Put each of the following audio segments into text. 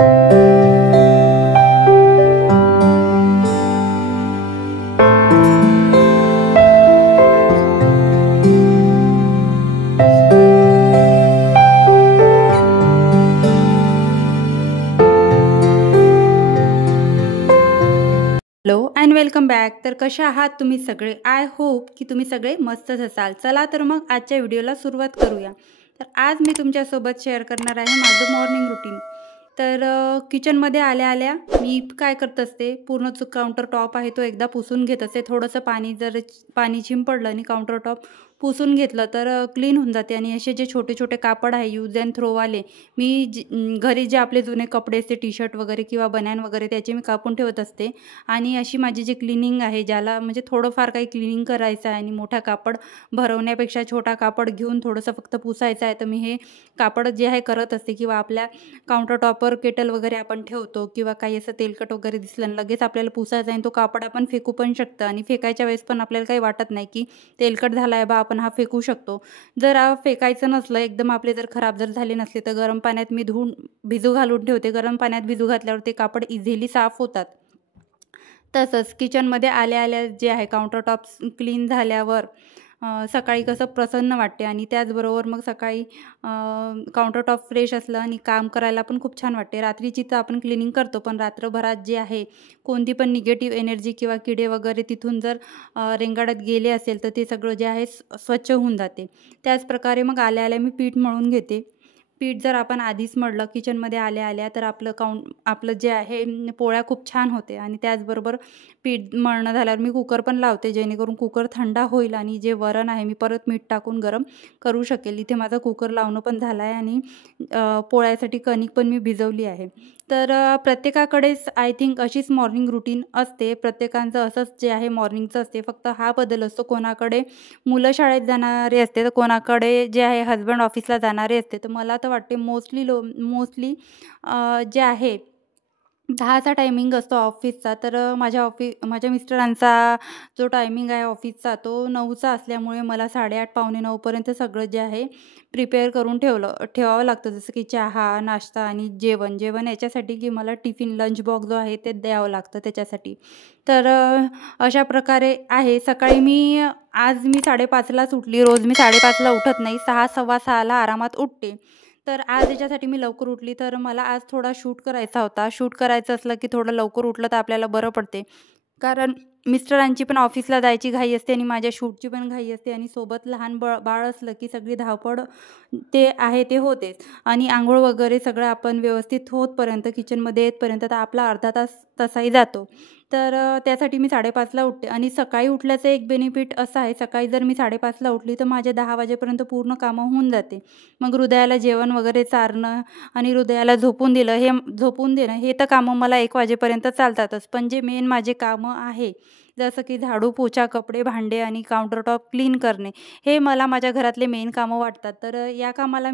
Hello and welcome back. तर कशा आहात तुम्ही सगळे? आय होप की तुम्ही सगळे मस्तच असाल. चला तर मग आजच्या व्हिडिओला सुरुवात करूया. तर आज मी तुमच्यासोबत शेअर करणार आहे माझं मॉर्निंग रुटीन. तर किचनमध्ये आल्या आल्या मी काय करत असते, पूर्ण जो काउंटर टॉप आहे तो एकदा पुसून घेत असते. थोडंसं पाणी शिंपडलं आणि काउंटर टॉप पुसून घेतलं तर क्लीन होऊन जाते. आणि असे जे छोटे छोटे कापड आहे यूज अँड थ्रोवाले, घरी जे आपले जुने कपडे असते, टी शर्ट वगैरे किंवा बन्यान वगैरे, त्याचे मी कापून ठेवत असते. आणि अशी माझी जी क्लिनिंग आहे, ज्याला म्हणजे थोडंफार काही क्लिनिंग करायचं आहे आणि मोठा कापड भरवण्यापेक्षा छोटा कापड घेऊन थोडंसं फक्त पुसायचं आहे, तर मी हे कापड जे आहे करत असते. किंवा आपल्या काउंटर टॉपवर केटल वगैरे आपण ठेवतो किंवा काही असं तेलकट वगैरे दिसलं आणि लगेच आपल्याला पुसायचं आहे, तो कापड आपण फेकू पण शकतं. आणि फेकायच्या वेळेस पण आपल्याला काही वाटत नाही की तेलकट झाला आहे बा, आपण हा फेकू शकतो. जर फेकायचं नसलं, एकदम आपले जर खराब जर झाले नसले, तर गरम पाण्यात मी भिजू घालून ठेवते. गरम पाण्यात भिजू घातल्यावर ते कापड इझिली साफ होतात. तसंच किचनमध्ये आल्या आल्या जे आहे काउंटर टॉप क्लीन झाल्यावर सकाळी कसं प्रसन्न वाटते. आणि त्याचबरोबर मग सकाळी काउंटर टॉप फ्रेश असलं आणि काम करायला पण खूप छान वाटते. रात्रीची तर आपण क्लिनिंग करतो, पण रात्रभरात जे आहे कोणती पण निगेटिव्ह एनर्जी किंवा किडे वगैरे तिथून जर रेंगाळत गेले असेल, तर ते सगळं जे आहे स्वच्छ होऊन जाते. त्याचप्रकारे मग आल्या आल्या मी पीठ मळून घेते. पीठ जर आपण आधीच मळलं किचनमध्ये आल्या आल्या, तर आपलं जे आहे पोळ्या खूप छान होते. आणि त्याचबरोबर पीठ मळणं झाल्यावर मी कुकर पण लावते, जेणेकरून कुकर थंड होईल आणि जे वरण आहे मी परत मीठ टाकून गरम करू शकेल. इथे माझा कुकर लावणं पण झालं आहे आणि पोळ्यासाठी कणिक पण मी भिजवली आहे. तर प्रत्येकाकडेच आय थिंक अशीच मॉर्निंग रुटीन असते. प्रत्येकाचं असंच जे आहे मॉर्निंगचं असते. फक्त हा बदल असतो, कोणाकडे मुलं शाळेत जाणारे असते, तर कोणाकडे जे आहे हजबंड ऑफिसला जाणारे असते. तर मला तर वाटते मोस्टली जे आहे 10चा टायमिंग असतो ऑफिसचा. तर माझ्या मिस्टरांचा जो टायमिंग आहे ऑफिसचा तो 9चा असल्यामुळे मला 8:30 पावणे 9पर्यंत सगळं जे आहे प्रिपेअर करून ठेवावं लागतं. जसं की चहा, नाश्ता आणि जेवण याच्यासाठी की मला टिफिन लंच बॉक्स जो आहे ते द्यावं लागतं त्याच्यासाठी. तर अशा प्रकारे आहे. सकाळी आज मी 5:30लाच उठली. रोज मी 5:30ला उठत नाही, 6 सव्वा 6ला आरामात उठते. तर आज याच्यासाठी मी लवकर उठली. तर मला आज थोडा शूट करायचा होता. शूट करायचं असलं की थोडं लवकर उठलं तर आपल्याला बरं पडते. कारण मिस्टरांची पण ऑफिसला जायची घाई असते आणि माझ्या शूटची पण घाई असते. आणि सोबत लहान बाळ असलं की सगळी धावपळ ते होतेच. आणि अंघोळ वगैरे सगळं आपण व्यवस्थित होतपर्यंत, किचनमध्ये येतपर्यंत तर आपला अर्धा तास तसाही जातो. तर त्यासाठी मी 5:30ला उठते. आणि सकाळी उठल्याचं एक बेनिफिट असं आहे, सकाळी जर मी 5:30ला उठली तर माझ्या 10 वाजेपर्यंत पूर्ण कामं होऊन जाते. मग हृदयाला जेवण वगैरे चारणं आणि हृदयाला झोपून देणं हे तर कामं मला 1 वाजेपर्यंत चालतातच. पण जे मेन माझे कामं आहे, जसं की झाडू, पोछा, कपडे, भांडे आणि काउंटर टॉप क्लीन करणे, हे मला माझ्या घरातले मेन कामं वाटतात. तर या कामाला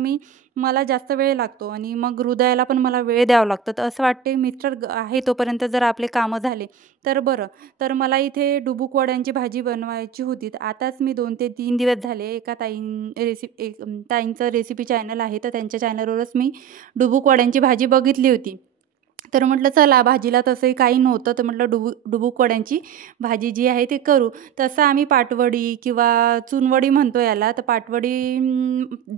मला जास्त वेळ लागतो आणि मग हृदयाला पण मला वेळ द्यावं लागतं. तर असं वाटते मिस्टर आहे तोपर्यंत जर आपले कामं झाले तर बरं. तर मला इथे डुबुक वड्यांची भाजी बनवायची होती. तर आताच मी 2 ते 3 दिवस झाले एका ताईंचं रेसिपी चॅनल आहे, तर त्यांच्या चॅनलवरच मी डुबुक वड्यांची भाजी बघितली होती. तर म्हटलं चला, भाजीला तसंही काही नव्हतं, तर म्हटलं डुबुक वड्यांची भाजी जी आहे ते करू. तसं आम्ही पाटवडी किंवा चुनवडी म्हणतो याला. तर पाटवडी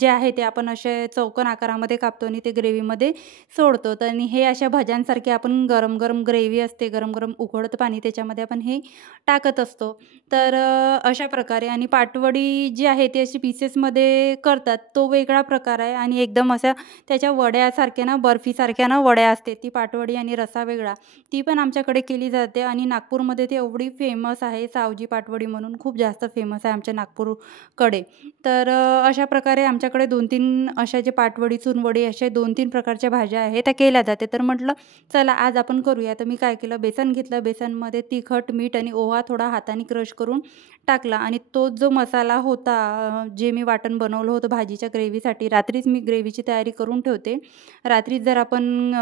जे आहे ते आपण असे चौकोन आकारामध्ये कापतो आणि ते ग्रेव्हीमध्ये सोडतो. तर आणि हे अशा भज्यांसारखे आपण गरम गरम ग्रेव्ही असते, गरम गरम उकळतं पाणी, त्याच्यामध्ये आपण हे टाकत असतो. तर अशा प्रकारे. आणि पाटवडी जी आहे ती अशी पीसेसमध्ये करतात, तो वेगळा प्रकार आहे. आणि एकदम अशा त्याच्या वड्यासारख्या ना, बर्फीसारख्या ना वड्या असते, ती पाटवडी. आणि रसा वेगळा, ती पण आमच्याकडे केली जाते. आणि नागपूरमध्ये ती एवढी फेमस आहे, सावजी पाटवडी म्हणून खूप जास्त फेमस आहे आमच्या नागपूरकडे. तर अशा प्रकारे आमच्याकडे 2-3 अशा जे पाटवडी, चुनवडी अशा 2-3 प्रकारच्या भाज्या आहेत त्या केल्या जाते. तर म्हटलं चला आज आपण करूया. तर मी काय केलं, बेसन घेतलं, बेसनमध्ये तिखट, मीठ आणि ओवा थोडा हाताने क्रश करून टाकला. आणि तो जो मसाला होता, जे मी वाटण बनवलं होतं भाजीच्या ग्रेव्हीसाठी, रात्रीच मी ग्रेव्हीची तयारी करून ठेवते. रात्रीच जर आपण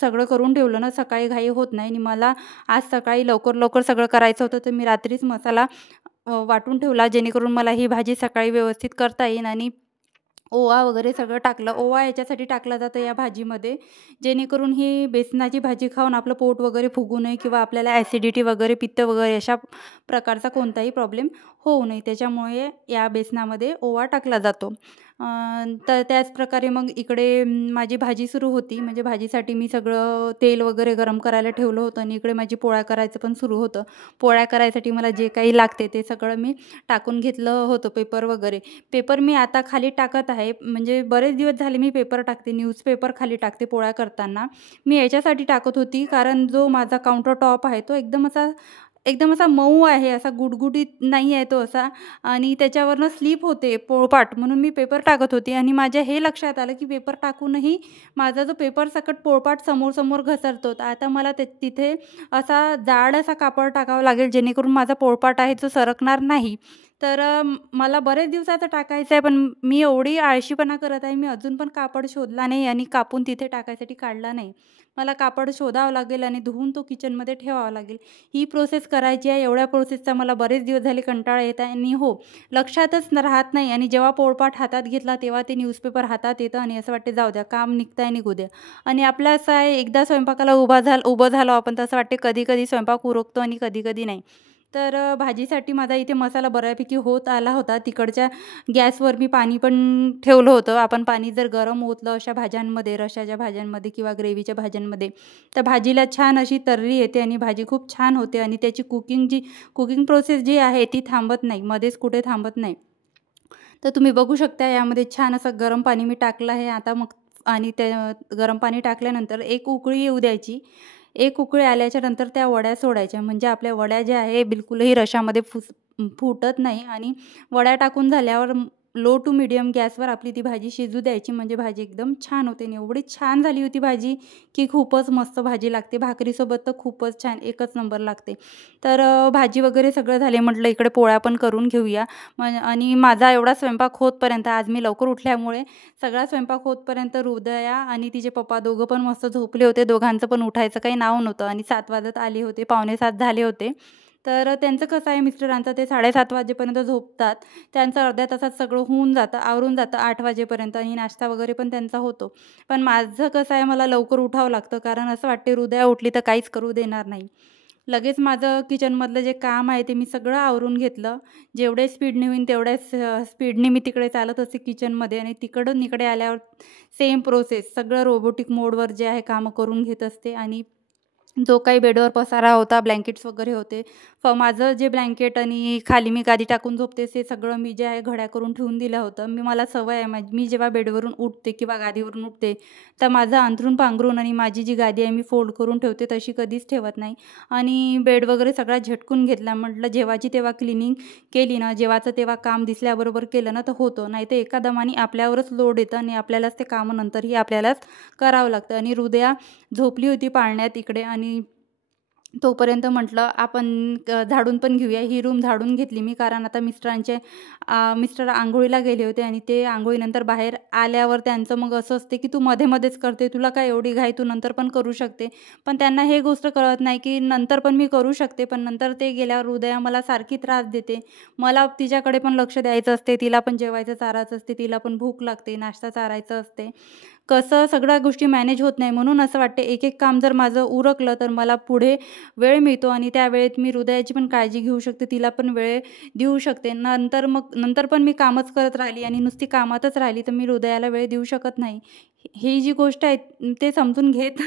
सगळं करून ठेवलं ना, सकाळी घाई होत नाही. आणि मला आज सकाळी लवकर सगळं करायचं होतं, तर मी रात्रीच मसाला वाटून ठेवला, जेणेकरून मला ही भाजी सकाळी व्यवस्थित करता येईल. आणि ओवा वगैरे सगळं टाकलं. ओवा याच्यासाठी टाकला जातो या भाजीमध्ये, जेणेकरून ही बेसनाची भाजी खाऊन आपलं पोट वगैरे फुगू नये किंवा आपल्याला ॲसिडिटी वगैरे, पित्त वगैरे अशा प्रकारचा कोणताही प्रॉब्लेम होऊ नये. त्याच्यामुळे या बेसनामध्ये ओवा टाकला जातो. तर त्याचप्रकारे मग इकडे माझी भाजी सुरू होती. म्हणजे भाजीसाठी मी सगळं तेल वगैरे गरम करायला ठेवलं होतं आणि इकडे माझी पोळ्या करायचं पण सुरू होतं. पोळ्या करायसाठी मला जे काही लागते ते सगळं मी टाकून घेतलं होतं, पेपर वगैरे. पेपर मी आता खाली टाकत आहे. म्हणजे बरेच दिवस झाले मी पेपर टाकते, न्यूजपेपर खाली टाकते पोळ्या करताना. मी याच्यासाठी टाकत होती कारण जो माझा काउंटर टॉप आहे तो एकदम असा मऊ आहे, असा गुटगुटीत नाही आहे तो असा, आणि त्याच्यावरनं स्लिप होते पोळपाट, म्हणून मी पेपर टाकत होती. आणि माझ्या हे लक्षात आलं की पेपर टाकूनही माझा जो पेपर सकट पोळपाट समोर घसरतो. तर आता मला तिथे असा जाड असा कापड टाकावं लागेल, जेणेकरून माझा पोळपाट आहे जो सरकणार नाही. तर मला बरेच दिवसाचं टाकायचं आहे, पण मी एवढी आळशीपणा करत आहे, मी अजून पण कापड शोधला नाही आणि कापून तिथे टाकायसाठी काढला नाही. मला कापड शोधावं लागेल आणि धुवून तो किचनमध्ये ठेवावा लागेल. ही प्रोसेस करायची आहे. एवढ्या प्रोसेसचा मला बरेच दिवस झाले कंटाळा येत आहे आणि लक्षातच राहत नाही. आणि जेव्हा पोळपाट हातात घेतला तेव्हा ते न्यूजपेपर हातात येतं आणि असं वाटते जाऊ द्या, काम निघतंय निघू द्या. आणि आपलं असं आहे, एकदा स्वयंपाकाला उभं झालो आपण तसं वाटते कधी कधी स्वयंपाक उरकतो आणि कधी कधी नाही. तर भाजीसाठी माझा इथे मसाला बऱ्यापैकी होत आला होता. तिकडच्या गॅसवर मी पाणी पण ठेवलं होतं. आपण पाणी जर गरम ओतलं अशा भाज्यांमध्ये, रशाच्या भाज्यांमध्ये किंवा ग्रेव्हीच्या भाज्यांमध्ये, तर भाजीला छान अशी तर्री येते आणि भाजी खूप छान होते. आणि त्याची कुकिंग प्रोसेस जी आहे ती थांबत नाही, मध्येच कुठे थांबत नाही. तर तुम्ही बघू शकता यामध्ये छान असं गरम पाणी मी टाकलं आहे आता. मग आणि ते गरम पाणी टाकल्यानंतर एक उकळी येऊ द्यायची. एक उकळी आल्याच्या नंतर त्या वड्या सोडायच्या. म्हणजे आपल्या वड्या ज्या आहे बिलकुलही रशामध्ये फुटत नाही. आणि वड्या टाकून झाल्यावर लो टू मीडियम गॅसवर आपली ती भाजी शिजू द्यायची. म्हणजे भाजी एकदम छान होते आणि एवढी छान झाली होती भाजी की खूपच मस्त भाजी लागते. भाकरीसोबत तर खूपच छान, एकच नंबर लागते. तर भाजी वगैरे सगळं झाले, म्हटलं इकडे पोळ्या पण करून घेऊया. आणि माझा एवढा स्वयंपाक होतपर्यंत, आज मी लवकर उठल्यामुळे सगळा स्वयंपाक होतपर्यंत हृदया आणि तिचे पप्पा दोघं पण मस्त झोपले होते. दोघांचं पण उठायचं काही नाव नव्हतं आणि 7 वाजत आले होते, 6:45 झाले होते. तर त्यांचं कसं आहे, मिस्टरांचं ते 7:30 वाजेपर्यंत झोपतात. त्यांचं अर्ध्या तासात सगळं होऊन जातं, आवरून जातं 8 वाजेपर्यंत, आणि नाश्ता वगैरे पण त्यांचा होतो. पण माझं कसं आहे, मला लवकर उठावं लागतं कारण असं वाटते हृदया उठली तर काहीच करू देणार नाही. लगेच माझं किचनमधलं जे काम आहे ते मी सगळं आवरून घेतलं. जेवढे स्पीडने होईल तेवढ्याच स्पीडने मी तिकडे चालत असते किचनमध्ये. आणि तिकडून इकडे आल्यावर सेम प्रोसेस, सगळं रोबोटिक मोडवर जे आहे कामं करून घेत असते. आणि जो काही बेडवर पसारा होता, ब्लँकेट्स वगैरे होते, माझं जे ब्लँकेट आणि खाली मी गादी टाकून झोपते ते सगळं मी जे आहे घड्या करून ठेवून दिलं होतं. मला सवय आहे, मी जेव्हा बेडवरून उठते किंवा गादीवरून उठते तर माझं अंथरूण पांघरूण आणि माझी जी गादी आहे मी फोल्ड करून ठेवते, तशी कधीच ठेवत नाही. आणि बेड वगैरे सगळा झटकून घेतला. म्हटलं जेव्हाची तेव्हा क्लिनिंग केली ना, जेव्हाचं तेव्हा काम दिसल्याबरोबर केलं ना तर होतं. नाही तर एका दमाने आपल्यावरच लोड येतं आणि आपल्यालाच ते कामं नंतरही आपल्यालाच करावं लागतं. आणि हृदया झोपली होती पाळण्यात इकडे, आणि तोपर्यंत म्हटलं आपण झाडून पण घेऊया. ही रूम झाडून घेतली मी कारण आता मिस्टर आंघोळीला गेले होते आणि ते आंघोळीनंतर बाहेर आल्यावर त्यांचं मग असं असते की तू मध्येच करते, तुला काय एवढी घाई, तू नंतर पण करू शकते. पण त्यांना हे गोष्ट कळत नाही की नंतर पण मी करू शकते, पण नंतर ते गेल्यावर हृदया मला सारखी त्रास देते. मला तिच्याकडे पण लक्ष द्यायचं असते, तिला पण जेवायचं चारायचं असते, तिला पण भूक लागते, नाश्ता चारायचं असते. कसं सगळ्या गोष्टी मॅनेज होत नाही. म्हणून असं वाटते एक काम जर माझं उरकलं तर मला पुढे वेळ मिळतो आणि त्या वेळेत मी हृदयाची पण काळजी घेऊ शकते, तिला पण वेळ देऊ शकते. नंतर पण मी कामच करत राहिली आणि नुसती कामातच राहिली तर मी हृदयाला वेळ देऊ शकत नाही. ही जी गोष्ट आहे ते समजून घेत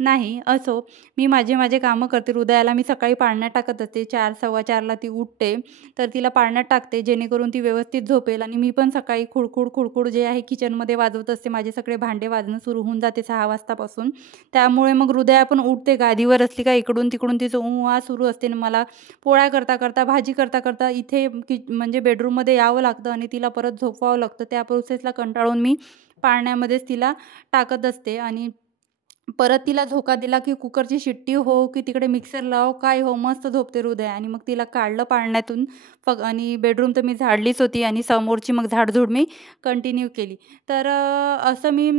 नाही. असो, मी माझे कामं करते. हृदयाला मी सकाळी पाळण्यात टाकत असते. 4, 4:15ला ती उठते तर तिला पाळण्यात टाकते, जेणेकरून ती व्यवस्थित झोपेल. आणि मी पण सकाळी खुडखुड जे आहे किचनमध्ये वाजवत असते. माझे सगळे भांडे वाजणं सुरू होऊन जाते 6 वाजतापासून. त्यामुळे मग हृदया पण उठते, गादीवर असली का इकडून तिकडून तिचं उआ सुरू असते. मला पोळ्या करता भाजी करता इथे म्हणजे बेडरूममध्ये यावं लागतं आणि तिला परत झोपवावं लागतं. त्या प्रोसेसला कंटाळून मी पाळण्यामध्येच तिला टाकत असते. आणि परत तिला झोका दिला की कुकरची शिट्टी हो की तिकडे मिक्सर लाव काय हो मस्त झोपते हृदय. आणि मग तिला काढलं पाळण्यातून आणि बेडरूम तर मी झाडलीच होती आणि समोरची मग झाडझूड मी कंटिन्यू केली. तर असं मी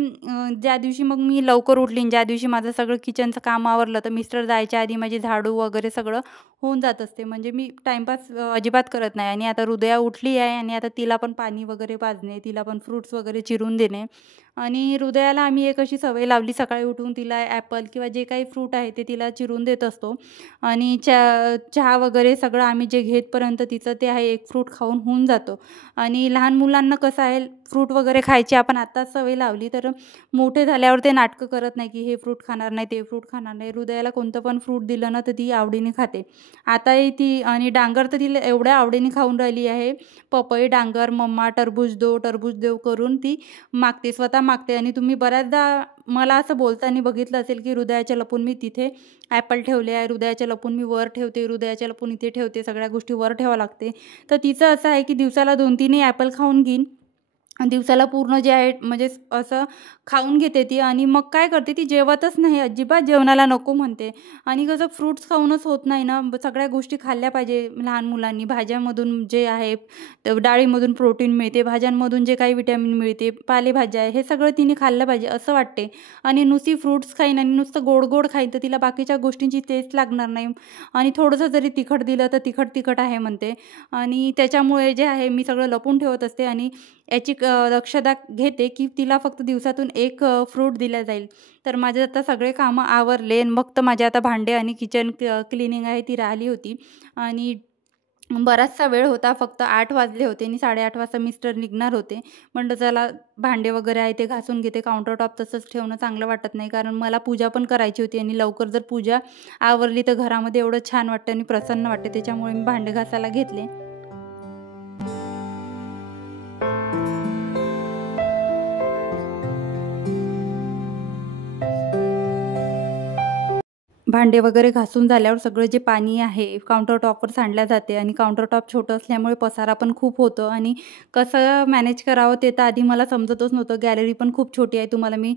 ज्या दिवशी मग मी लवकर उठली ज्या दिवशी माझं सगळं किचनचं काम आवरलं तर मिस्टर जायच्या आधी माझी झाडू वगैरे सगळं होऊन जात असते. म्हणजे मी टाईमपास अजिबात करत नाही. आणि आता हृदया उठली आहे आणि आता तिला पण पाणी वगैरे पाजणे, तिला पण फ्रूट्स वगैरे चिरून देणे. आणि हृदयाला आम्ही एक अशी सवय लावली सकाळी उठून तिला ॲपल किंवा जे काही फ्रूट आहे ते तिला चिरून देत असतो. आणि चहा वगैरे सगळं आम्ही जे घेतपर्यंत तिचं ते आहे एक फ्रूट खाऊन होऊन जातो. आणि लहान मुलांना कसं आहे फ्रूट वगैरे खायची आपण आत्ताच सवय लावली तर मोठे झाल्यावर ते नाटकं करत नाही की हे फ्रूट खाणार नाही ते फ्रूट खाणार नाही. हृदयाला कोणतं पण फ्रूट दिलं ना तर ती आवडीने खाते. आताही ती आणि डांगर तर तिला एवढ्या आवडीने खाऊन राहिली आहे. पपई डांगर मम्मा टरबूज देव करून ती मागते स्वतः मागते. आणि तुम्ही बऱ्याचदा मला असं बोलताना बघितलं असेल की हृदयाच्या लपून मी तिथे ॲपल ठेवले आहे, हृदयाच्या लपून मी वर ठेवते, हृदयाच्या लपून इथे ठेवते, सगळ्या गोष्टी वर ठेवावं लागते. तर तिचं असं आहे की दिवसाला 2-3 ॲपल खाऊन घेईन दिवसाला पूर्ण जे आहे म्हणजे असं खाऊन घेते ती. आणि मग काय करते ती जेवतच नाही अजिबात जेवणाला नको म्हणते. आणि कसं फ्रूट्स खाऊनच होत नाही ना सगळ्या गोष्टी खाल्ल्या पाहिजे लहान मुलांनी. भाज्यामधून जे आहे डाळीमधून प्रोटीन मिळते, भाज्यांमधून जे काही विटॅमिन मिळते, पालेभाज्या आहे हे सगळं तिने खाल्लं पाहिजे असं वाटते. आणि नुसती फ्रूट्स खाईन आणि नुसतं गोड गोड खाईन तर तिला बाकीच्या गोष्टींची टेस्ट लागणार नाही. आणि थोडंसं जरी तिखट दिलं तर तिखट आहे म्हणते. आणि त्याच्यामुळे जे आहे मी सगळं लपून ठेवत असते. आणि याची दक्षता घेते की तिला फक्त दिवसातून एक फ्रूट दिला जाईल. तर माझे आता सगळे कामं आवरले मग तर माझे आता भांडे आणि किचन क्लिनिंग आहे ती राहिली होती. आणि बराचसा वेळ होता फक्त 8 वाजले होते आणि 8:30 वाजता मिस्टर निघणार होते. म्हटलं चला भांडे वगैरे आहे ते घासून घेते. काउंटरटॉप तसंच ठेवणं चांगलं वाटत नाही कारण मला पूजा पण करायची होती. आणि लवकर जर पूजा आवरली तर घरामध्ये एवढं छान वाटतं आणि प्रसन्न वाटते. त्याच्यामुळे मी भांडे घासायला घेतले. भांडे वगैरे घासून झाल्यावर सगळं जे पाणी आहे काउंटर टॉपवर सांडल्या जाते. आणि काउंटर टॉप छोटं असल्यामुळे पसारा पण खूप होतो. आणि कसं मॅनेज करावं ते तर आधी मला समजतच नव्हतं. गॅलरी पण खूप छोटी आहे. तुम्हाला मी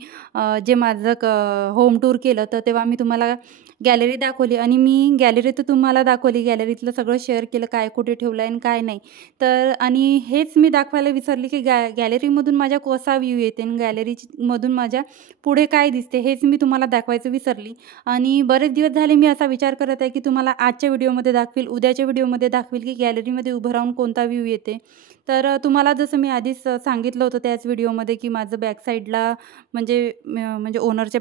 जे माझं होम टूर केलं तर तेव्हा मी तुम्हाला गॅलरी दाखवली. आणि मी गॅलरी तर तुम्हाला दाखवली, गॅलरीतलं सगळं शेअर केलं काय कुठे ठेवलं आहे आणि काय नाही. तर आणि हेच मी दाखवायला विसरली की गॅलरीमधून माझ्या कसा व्ह्यू येते आणि गॅलरीमधून माझ्या पुढे काय दिसते हेच मी तुम्हाला दाखवायचं विसरली. आणि बरेच दिवस झाले मी असा विचार करत आहे की तुम्हाला आजच्या व्हिडिओमध्ये दाखवील, उद्याच्या व्हिडिओमध्ये दाखवील की गॅलरीमध्ये उभं राहून कोणता व्ह्यू येते. तर तुम्हाला जसं मी आधीच सांगितलं होतं त्याच व्हिडिओमध्ये की माझं बॅक साईडला म्हणजे ओनरच्या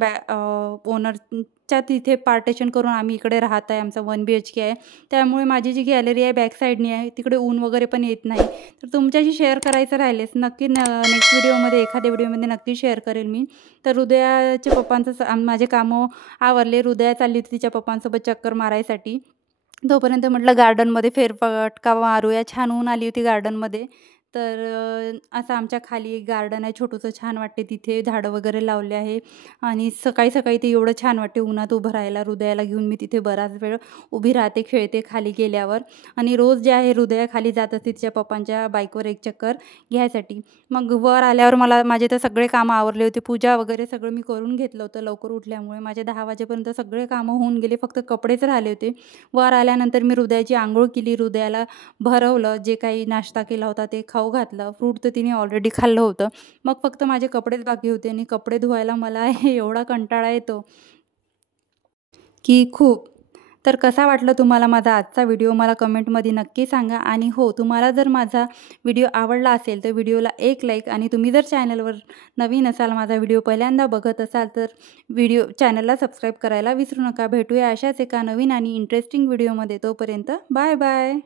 तिथे पार्टेशन करून आम्ही इकडे राहत आहे. आमचा 1 BHK आहे. त्यामुळे माझी जी गॅलरी आहे बॅक साईडनी आहे तिकडे ऊन वगैरे पण येत नाही. तर तुमच्याशी शेअर करायचं राहिलेच नक्की नेक्स्ट व्हिडिओमध्ये एखाद्या व्हिडिओमध्ये नक्की शेअर करेल मी. तर हृदयाच्या पप्पांचं माझे कामं आवरले. हृदया चालली होती तिच्या पप्पांसोबत चक्कर मारायसाठी. तोपर्यंत म्हटलं गार्डनमध्ये फेरफटका मारूया. छान ऊन आली होती गार्डनमध्ये. तर असं आमच्या खाली एक गार्डन आहे छोटंसं छान वाटते. तिथे झाडं वगैरे लावले आहे. आणि सकाळी सकाळी ते एवढं छान वाटते उन्हात उभं राहायला. हृदयाला घेऊन मी तिथे बराच वेळ उभी राहते खेळते खाली गेल्यावर. आणि रोज जे आहे हृदया खाली जात असते तिच्या पप्पांच्या बाईकवर एक चक्कर घ्यायसाठी. मग वर आल्यावर माझे तर सगळे कामं आवरले होते. पूजा वगैरे सगळं मी करून घेतलं होतं लवकर उठल्यामुळे. माझे 10 वाजेपर्यंत सगळे कामं होऊन गेले. फक्त कपडेच राहिले होते. वर आल्यानंतर मी हृदयाची आंघोळ केली. हृदयाला भरवलं. जे काही नाश्ता केला होता ते खाऊ घातलं. फ्रूट तर तिने ऑलरेडी खाल्लं होतं. मग फक्त माझे कपडेच बाकी होते. आणि कपडे धुवायला मला एवढा कंटाळा येतो की खूप. तर कसा वाटलं तुम्हाला माझा आजचा व्हिडिओ मला कमेंटमध्ये नक्की सांगा. आणि हो तुम्हाला जर माझा व्हिडिओ आवडला असेल तर व्हिडिओला एक लाईक. आणि तुम्ही जर चॅनलवर नवीन असाल माझा व्हिडिओ पहिल्यांदा बघत असाल तर चॅनलला सबस्क्राईब करायला विसरू नका. भेटूया अशाच एका नवीन आणि इंटरेस्टिंग व्हिडिओमध्ये. तोपर्यंत बाय बाय.